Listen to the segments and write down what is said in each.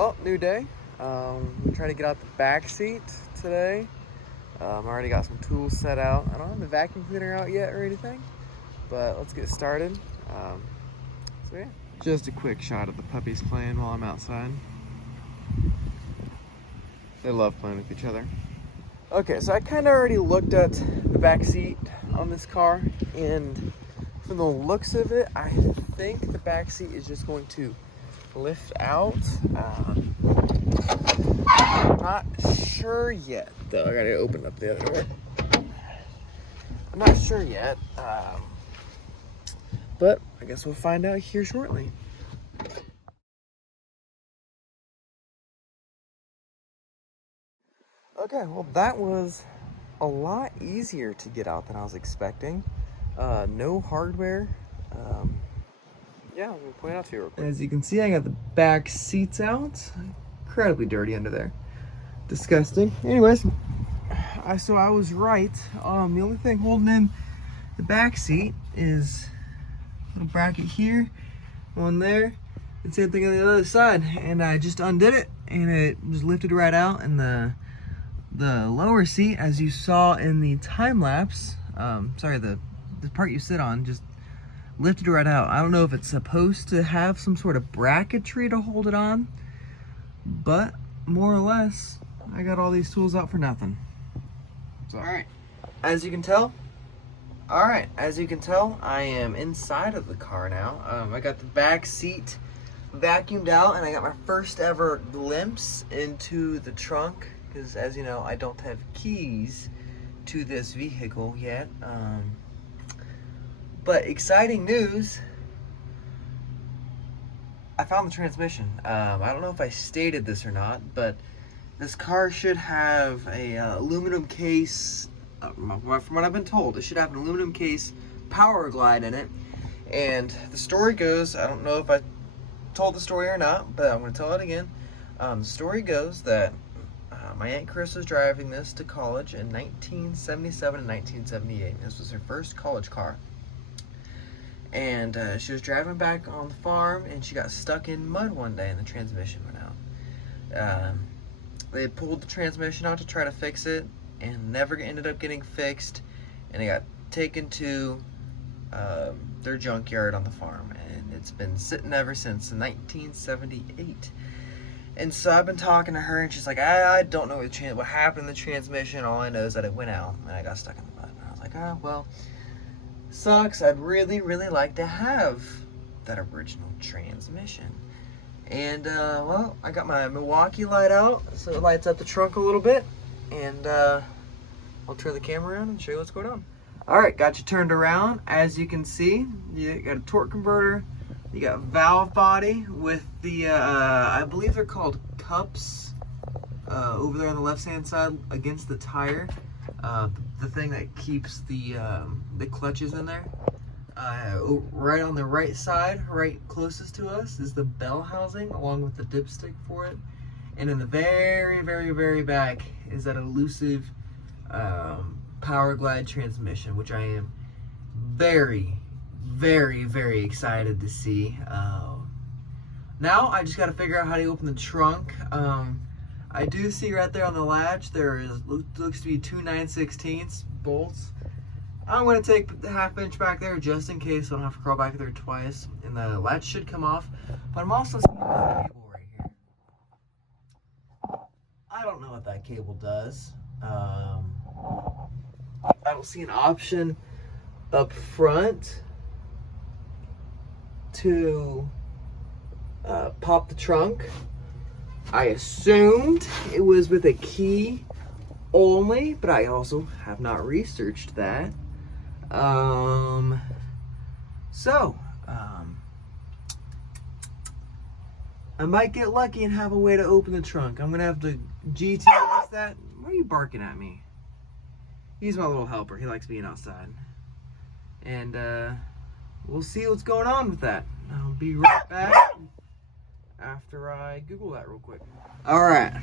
Well, new day. We try to get out the back seat today. I already got some tools set out. I don't have the vacuum cleaner out yet or anything, but let's get started. So yeah, just a quick shot of the puppies playing while I'm outside. They love playing with each other. Okay, so I kind of already looked at the back seat on this car, and from the looks of it, I think the back seat is just going to lift out. I'm not sure yet, though. I gotta open up the other door. I'm not sure yet, but I guess we'll find out here shortly. Okay, well, that was a lot easier to get out than I was expecting. No hardware. Yeah, I'm gonna point out to you real quick. As you can see, I got the back seats out. Incredibly dirty under there. Disgusting. Anyways, so I was right. The only thing holding in the back seat is a little bracket here, one there, and same thing on the other side. And I just undid it, and it just lifted right out. And the lower seat, as you saw in the time lapse, the part you sit on, just lifted right out. I don't know if it's supposed to have some sort of bracketry to hold it on, but more or less, I got all these tools out for nothing. So, alright, as you can tell, I am inside of the car now. I got the back seat vacuumed out, and I got my first ever glimpse into the trunk, because as you know, I don't have keys to this vehicle yet. But exciting news, I found the transmission. I don't know if I stated this or not, but this car should have a aluminum case, from what I've been told, it should have an aluminum case power glide in it. And the story goes, I don't know if I told the story or not, but I'm going to tell it again. The story goes that my Aunt Chris was driving this to college in 1977 and 1978. This was her first college car. And she was driving back on the farm, and she got stuck in mud one day, and the transmission went out. They pulled the transmission out to try to fix it, and never ended up getting fixed, and it got taken to their junkyard on the farm, and it's been sitting ever since 1978. And so I've been talking to her, and she's like, I don't know what happened to the transmission. All I know is that it went out, and I got stuck in the mud. And I was like, oh, well, sucks. I'd really, really like to have that original transmission. And, well, I got my Milwaukee light out, so it lights up the trunk a little bit. And, I'll turn the camera around and show you what's going on. Alright, got you turned around. As you can see, you got a torque converter. You got valve body with the, I believe they're called cups, over there on the left-hand side against the tire. The thing that keeps the clutches in there. Right on the right side, right closest to us, is the bell housing along with the dipstick for it. And in the very, very, very back is that elusive power glide transmission, which I am very, very, very excited to see. Now I just got to figure out how to open the trunk. I do see right there on the latch there looks to be 2 9/16 bolts. I'm going to take the 1/2 inch back there just in case I don't have to crawl back there twice, and the latch should come off. But I'm also seeing this cable right here. I don't know what that cable does. I don't see an option up front to pop the trunk. I assumed it was with a key only, but I also have not researched that. I might get lucky and have a way to open the trunk. I'm gonna have to GTS that. Why are you barking at me? He's my little helper. He likes being outside. And we'll see what's going on with that. I'll be right back after I Google that real quick. Alright,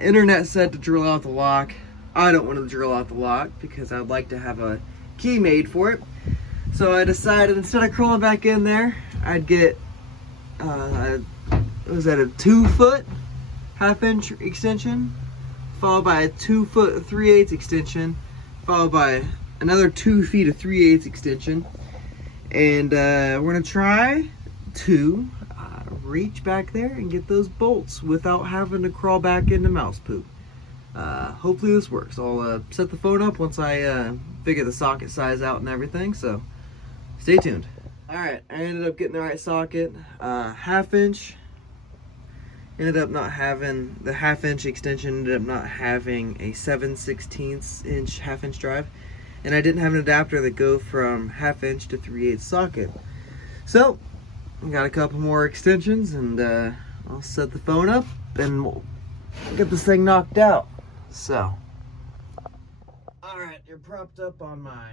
internet said to drill out the lock. I don't want to drill out the lock because I'd like to have a key made for it. So I decided instead of crawling back in there, I'd get a was that, a 2-foot half-inch extension, followed by a 2-foot 3/8 extension, followed by another 2 feet of 3/8 extension. And we're gonna try to reach back there and get those bolts without having to crawl back into mouse poop. Hopefully this works. I'll set the phone up once I figure the socket size out and everything, so stay tuned. Alright, I ended up getting the right socket. Half-inch. Ended up not having, the half-inch extension ended up not having a 7/16 inch half-inch drive. And I didn't have an adapter that go from half-inch to 3/8 socket. So, I got a couple more extensions, and I'll set the phone up and we'll get this thing knocked out. So, alright, you're propped up on my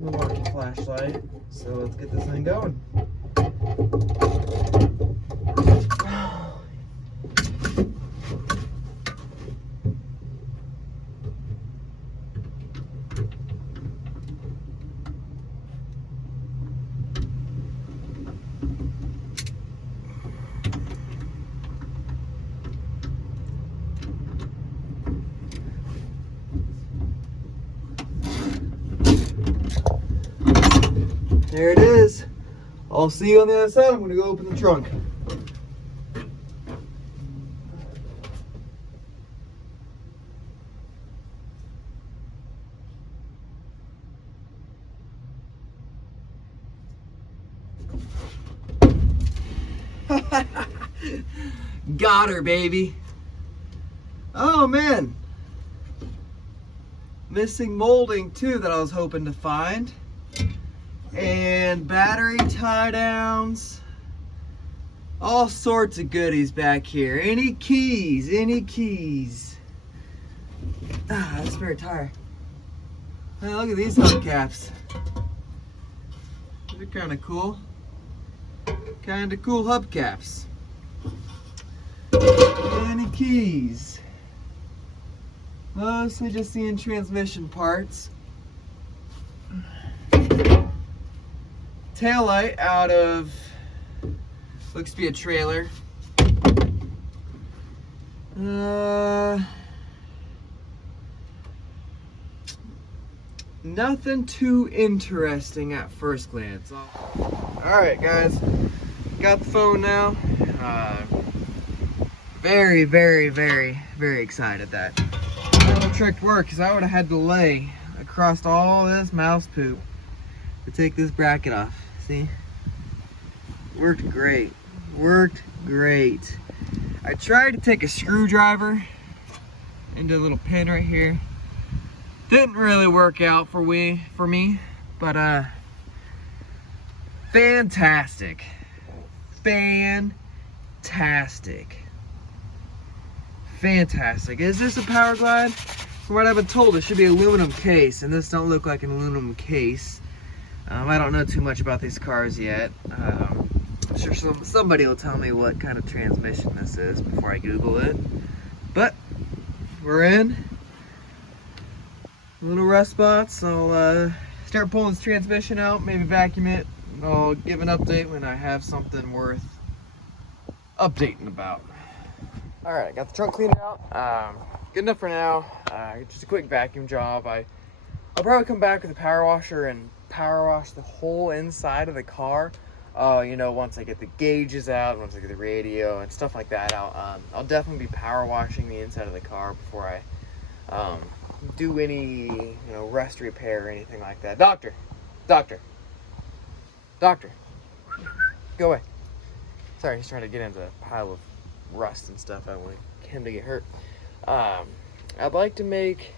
Milwaukee flashlight. So let's get this thing going. There it is. I'll see you on the other side. I'm gonna go open the trunk. Got her, baby. Oh man. Missing molding too that I was hoping to find. And battery tie downs, all sorts of goodies back here. Any keys, any keys. Ah, that's a spare tire. Hey, look at these hubcaps. They're kind of cool. Kind of cool hubcaps. Any keys. Mostly just seeing transmission parts. Taillight out of, looks to be a trailer. Nothing too interesting at first glance. Alright guys, got the phone now. Very, very, very, very excited that the trick worked, because I would have had to lay across all this mouse poop to take this bracket off. See? Worked great. Worked great. I tried to take a screwdriver into a little pin right here. Didn't really work out for me, but fantastic. Fantastic. Fantastic. Is this a Power Glide? From what I've been told, it should be aluminum case, and this don't look like an aluminum case. I don't know too much about these cars yet. I'm sure somebody will tell me what kind of transmission this is before I Google it. But we're in. Little rust spots. I'll start pulling this transmission out, maybe vacuum it. I'll give an update when I have something worth updating about. Alright, got the trunk cleaned out. Good enough for now. Just a quick vacuum job. I'll probably come back with a power washer and power wash the whole inside of the car. You know, once I get the gauges out, once I get the radio and stuff like that out, I'll definitely be power washing the inside of the car before I do any, rust repair or anything like that. Doctor, go away. Sorry, he's trying to get into a pile of rust and stuff. I don't want him to get hurt. I'd like to make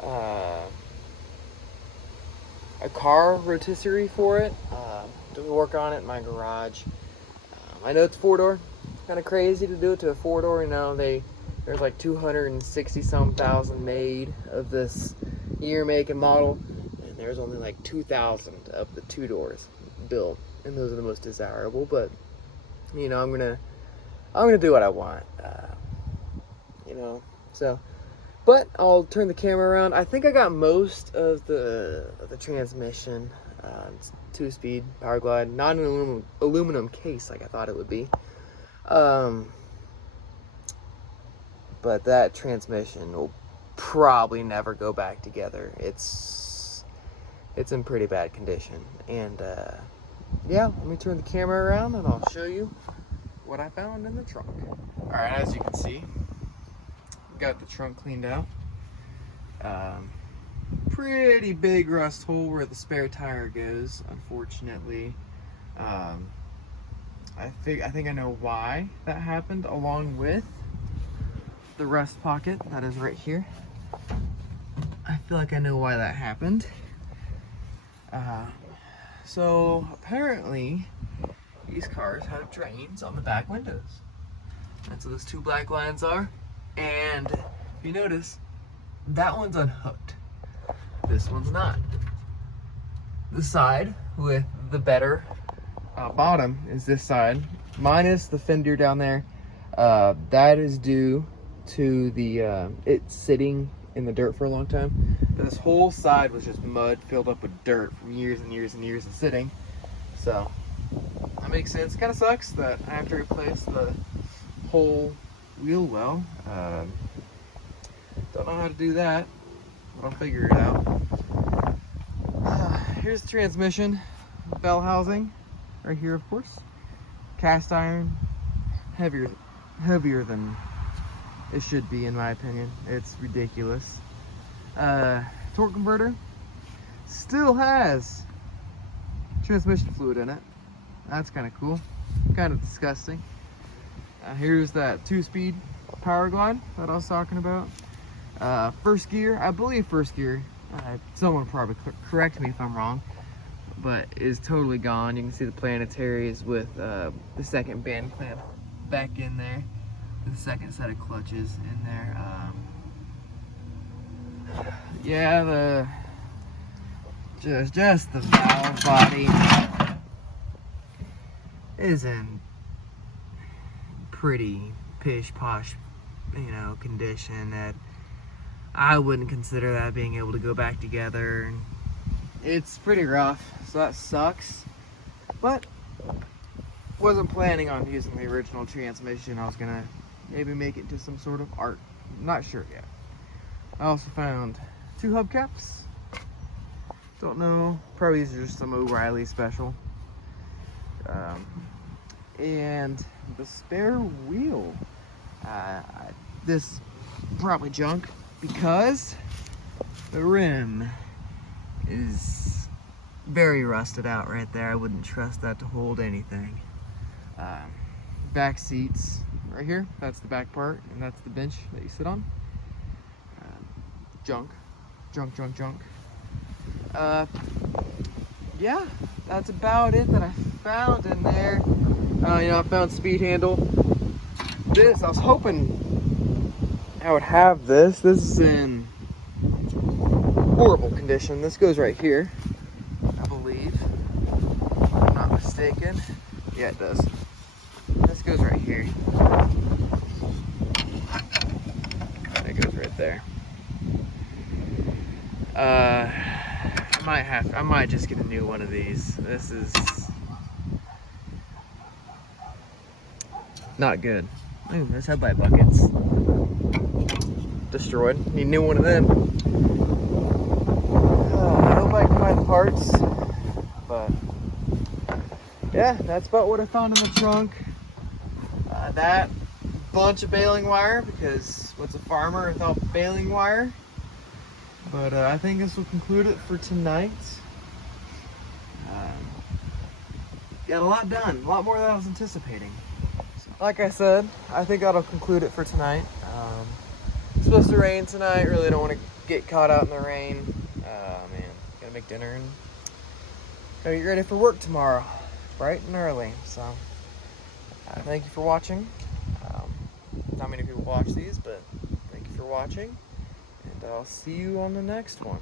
a car rotisserie for it. To work on it in my garage. I know it's 4-door. Kind of crazy to do it to a 4-door. There's like 260 some thousand made of this year, make, and model, and there's only like 2,000 of the 2-doors built, and those are the most desirable. But I'm gonna do what I want. So. But I'll turn the camera around. I think I got most of the transmission It's 2-speed power glide, not an aluminum case like I thought it would be. But that transmission will probably never go back together. It's in pretty bad condition. And yeah, let me turn the camera around and I'll show you what I found in the trunk. All right, as you can see, got the trunk cleaned out. Pretty big rust hole where the spare tire goes, unfortunately. I think I know why that happened, along with the rust pocket that is right here. I feel like I know why that happened. So apparently these cars have drains on the back windows. That's what those 2 black lines are. And if you notice, that one's unhooked. This one's not. The side with the better bottom is this side, minus the fender down there. That is due to the it sitting in the dirt for a long time. This whole side was just mud filled up with dirt from years and years and years of sitting. So that makes sense. Kind of sucks that I have to replace the whole wheel well. Don't know how to do that, but I'll figure it out. Here's the transmission, bell housing, right here, of course. Cast iron, heavier than it should be, in my opinion. It's ridiculous. Torque converter still has transmission fluid in it. That's kind of cool, kind of disgusting. Here's that 2-speed power glide that I was talking about. First gear, I believe first gear, someone probably correct me if I'm wrong, but is totally gone. You can see the planetaries with the second band clamp back in there, the second set of clutches in there. Yeah, just the valve body is in pretty pish posh, condition that I wouldn't consider that being able to go back together. It's pretty rough, so that sucks. But wasn't planning on using the original transmission. I was gonna maybe make it to some sort of art. I'm not sure yet. I also found 2 hubcaps. Don't know, probably these are just some O'Reilly special. And the spare wheel. This probably junk because the rim is very rusted out right there. I wouldn't trust that to hold anything. Back seats right here, that's the back part, and that's the bench that you sit on. Junk. Yeah, that's about it that I found in there. I found speed handle. This, I was hoping I would have this. This is in horrible condition. This goes right here, I believe, if I'm not mistaken. Yeah, it does. This goes right here. And it goes right there. I might just get a new one of these. This is not good. Ooh, there's headlight buckets. Destroyed. Need a new one of them. I hope I can find parts. But yeah, that's about what I found in the trunk. That bunch of baling wire, because what's a farmer without baling wire? But I think this will conclude it for tonight. Got a lot done, a lot more than I was anticipating. So, like I said, I think that'll conclude it for tonight. It's supposed to rain tonight. Really don't want to get caught out in the rain. Man, gotta make dinner and gotta get ready for work tomorrow, bright and early. So, thank you for watching. Not many people watch these, but thank you for watching. And I'll see you on the next one.